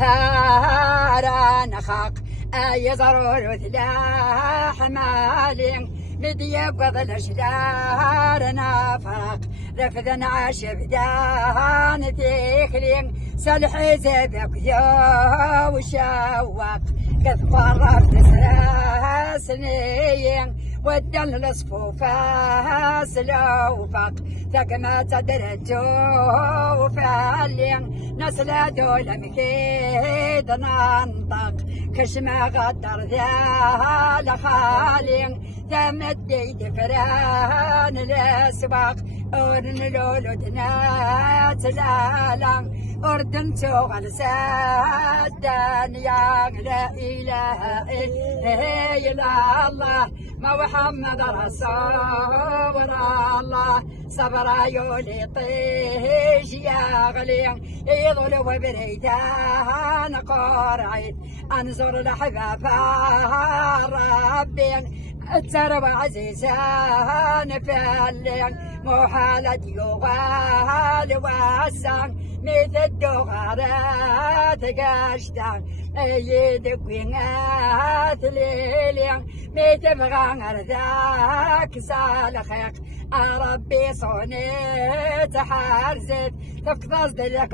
السهارة نخاق أي ضرور ثلاح مالين مديب قضل أشدار نافاق رفض عاشب دان تيخلين سلحي زبك يا وشواق قد قربت سنين ودن الصفوفة سلوفق ثقمة درجو وفعلين نسل دول مكيد ننطق كشما غدر ذا لخالين تمدي دفران الاسواق أورن لولدنا تلالان أردن توغل سادان يا لا إله إلا الله ما محمد رسول الله صبر يولي طيش يا غلي يظل وبريدان قرعيد أنظر لحباب ربي التربة عزيزان فالين محالة يغال واسان مثل الدغارات قاشتان يدك وينات ليلين مثل بغانر ذاك سالخيق ربي صوني تحرزت تفقص دلك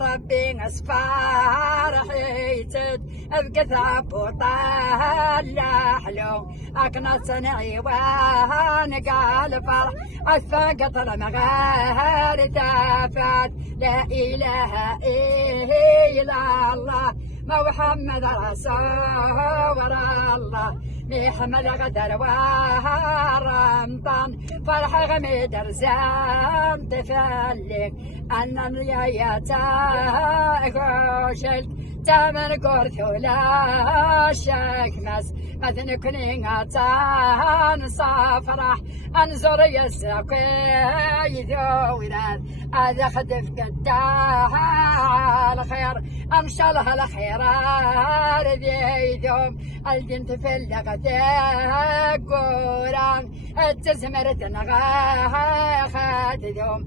ربي اصفار حيتد بكثاب وطالع حلو اكنت صنعي وانا قال فرح افقط المغار تافات لا اله الا الله محمد رسول الله محمد غدر ورمطان فرح غميد رزام تفلك أنا يا تاغوشل تامن قرثو لا شكمس مثل كنين عطان صفرح أنظر يسرقي ذورات هذا خدف قداها على خير أمشالها الخيرات ذيدهم الجنت في اللغة قران التزمرت نغاها خاتدهم